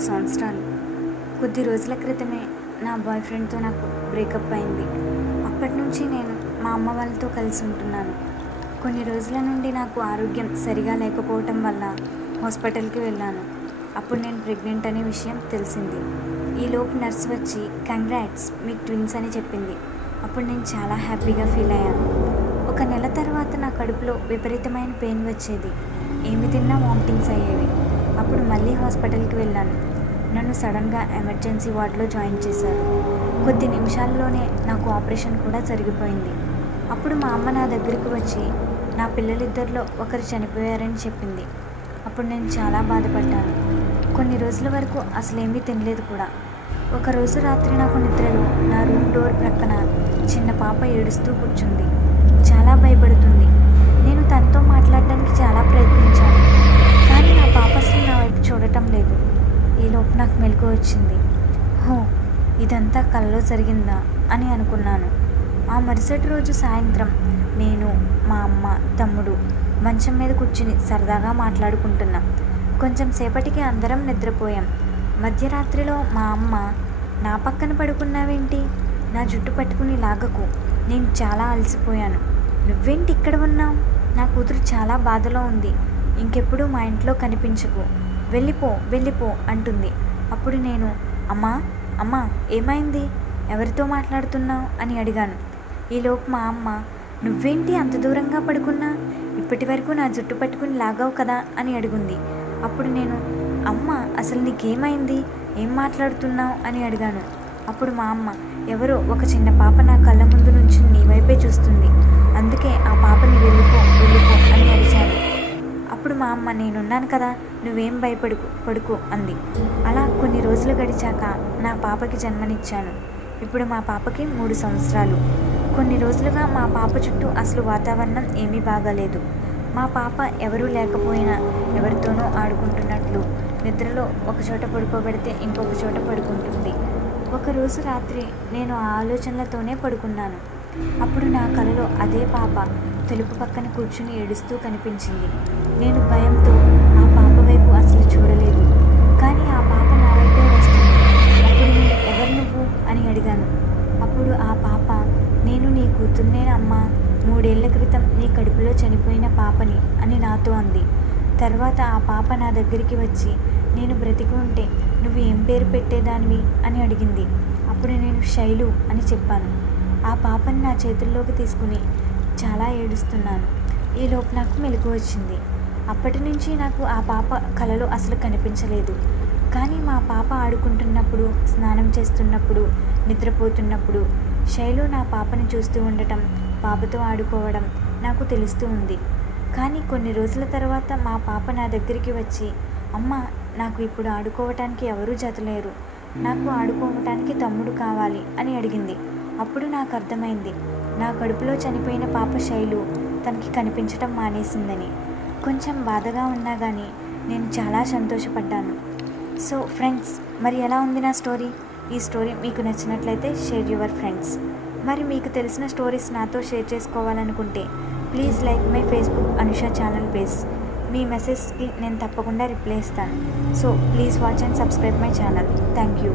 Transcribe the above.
7 సంవత్సరాలు. కొద్ది రోజుల క్రితమే నా బాయ్ ఫ్రెండ్తో నాకు బ్రేకప్ అయింది. అప్పటి నుంచి నేను మా అమ్మ వాళ్ళతో కలిసి ఉంటున్నాను. కొన్ని రోజుల నుండి నాకు ఆరోగ్యం సరిగా లేకపోవటం వల్ల హాస్పిటల్కి వెళ్ళాను. అప్పుడు నేను ప్రెగ్నెంట్ అనే విషయం తెలిసింది. ఈలోపు నర్స్ వచ్చి కంగ్రాట్స్ మీకు ట్విన్స్ అని చెప్పింది. అప్పుడు నేను చాలా హ్యాపీగా ఫీల్ అయ్యాను. ఒక నెల తర్వాత నా కడుపులో విపరీతమైన పెయిన్ వచ్చేది. ఏమి తిన్నా వామిటింగ్స్ అయ్యేవి. అప్పుడు మళ్ళీ హాస్పిటల్కి వెళ్ళాను. నన్ను సడన్గా ఎమర్జెన్సీ వార్డులో జాయిన్ చేశారు. కొద్ది నిమిషాల్లోనే నాకు ఆపరేషన్ కూడా జరిగిపోయింది. అప్పుడు మా అమ్మ నా దగ్గరికి వచ్చి నా పిల్లలిద్దరిలో ఒకరు చనిపోయారని చెప్పింది. అప్పుడు నేను చాలా బాధపడ్డాను. కొన్ని రోజుల వరకు అసలేమీ తినలేదు కూడా. ఒకరోజు రాత్రి నాకు నిద్రలో నా రూమ్ డోర్ ప్రక్కన చిన్న పాప ఏడుస్తూ కూర్చుంది. చాలా భయపడుతుంది. నేను తనతో మాట్లాడడానికి చాలా ప్రయత్నించాను, కానీ నా పాప అసలు నా వైపు చూడటం లేదు. ఈలోపు నాకు మెలకువ వచ్చింది. హో, ఇదంతా కలలో జరిగిందా అని అనుకున్నాను. ఆ మరుసటి రోజు సాయంత్రం నేను, మా అమ్మ, తమ్ముడు మంచం మీద కూర్చుని సరదాగా మాట్లాడుకుంటున్నాం. కొంచెం సేపటికి అందరం నిద్రపోయాం. మధ్యరాత్రిలో మా అమ్మ, నా పక్కన పడుకున్నావేంటి? నా జుట్టు పట్టుకుని లాగకు, నేను చాలా అలసిపోయాను. నువ్వేంటి ఇక్కడ ఉన్నావు? నా కూతురు చాలా బాధలో ఉంది. ఇంకెప్పుడు మా ఇంట్లో కనిపించకు, వెళ్ళిపో అంటుంది. అప్పుడు నేను, అమ్మా ఏమైంది? ఎవరితో మాట్లాడుతున్నావు అని అడిగాను. ఈలోపు మా అమ్మ, నువ్వేంటి అంత దూరంగా పడుకున్నా? ఇప్పటి వరకు నా జుట్టు పట్టుకుని లాగావు కదా అని అడిగింది. అప్పుడు నేను, అమ్మ అసలు నీకేమైంది? ఏం మాట్లాడుతున్నావు అని అడిగాను. అప్పుడు మా అమ్మ, ఎవరో ఒక చిన్న పాప నా కళ్ళ ముందు నుంచి నీ వైపే చూస్తుంది, అందుకే ఆ పాపని వెళ్ళిపో అని అరిచాను. అప్పుడు మా అమ్మ, నేనున్నాను కదా, నువ్వేం పడుకో అంది. అలా కొన్ని రోజులు గడిచాక నా పాపకి జన్మనిచ్చాను. ఇప్పుడు మా పాపకి 3 సంవత్సరాలు. కొన్ని రోజులుగా మా పాప చుట్టూ అసలు వాతావరణం ఏమీ బాగాలేదు. మా పాప ఎవరూ లేకపోయినా ఎవరితోనో ఆడుకుంటున్నట్లు నిద్రలో ఒకచోట పడుకోబెడితే ఇంకొక చోట పడుకుంటుంది. ఒకరోజు రాత్రి నేను ఆ ఆలోచనలతోనే పడుకున్నాను. అప్పుడు నా కలలో అదే పాప తలుపు పక్కన కూర్చుని ఏడుస్తూ కనిపించింది. నేను భయంతో ఆ పాప వైపు అసలు చూడలేదు, కానీ ఆ పాప నా వైపే వస్తుంది. అప్పుడు నేను, ఎవరు నువ్వు అని అడిగాను. అప్పుడు ఆ పాప, నేను నీ కూతుర్నేనమ్మా, 3 ఏళ్ల క్రితం నీ కడుపులో చనిపోయిన పాపని అని నాతో అంది. తర్వాత ఆ పాప నా దగ్గరికి వచ్చి, నేను బ్రతికి ఉంటే నువ్వు ఏం పేరు పెట్టేదానివి అని అడిగింది. అప్పుడు నేను శైలు అని చెప్పాను. ఆ పాపని నా చేతుల్లోకి తీసుకుని చాలా ఏడుస్తున్నాను. ఈలోపు నాకు మెలకువ వచ్చింది. అప్పటి నుంచి నాకు ఆ పాప కలలో అసలు కనిపించలేదు. కానీ మా పాప ఆడుకుంటున్నప్పుడు, స్నానం చేస్తున్నప్పుడు, నిద్రపోతున్నప్పుడు శైలు నా పాపని చూస్తూ ఉండటం, పాపతో ఆడుకోవడం నాకు తెలుస్తూ ఉంది. కానీ కొన్ని రోజుల తర్వాత మా పాప నా దగ్గరికి వచ్చి, అమ్మ నాకు ఇప్పుడు ఆడుకోవటానికి ఎవరూ జతలేరు, నాకు ఆడుకోవటానికి తమ్ముడు కావాలి అని అడిగింది. అప్పుడు నాకు అర్థమైంది, నా కడుపులో చనిపోయిన పాప శైలు తనకి కనిపించటం మానేసిందని. కొంచెం బాధగా ఉన్నా కానీ నేను చాలా సంతోషపడ్డాను. సో ఫ్రెండ్స్, మరి ఎలా ఉంది నా స్టోరీ? ఈ స్టోరీ మీకు నచ్చినట్లయితే షేర్ యువర్ ఫ్రెండ్స్. మరి మీకు తెలిసిన స్టోరీస్ నాతో షేర్ చేసుకోవాలనుకుంటే please like my Facebook Anusha channel page. మీ మెసేజ్కి నేను తప్పకుండా రిప్లై ఇస్తాను. So please watch and subscribe my channel. Thank you.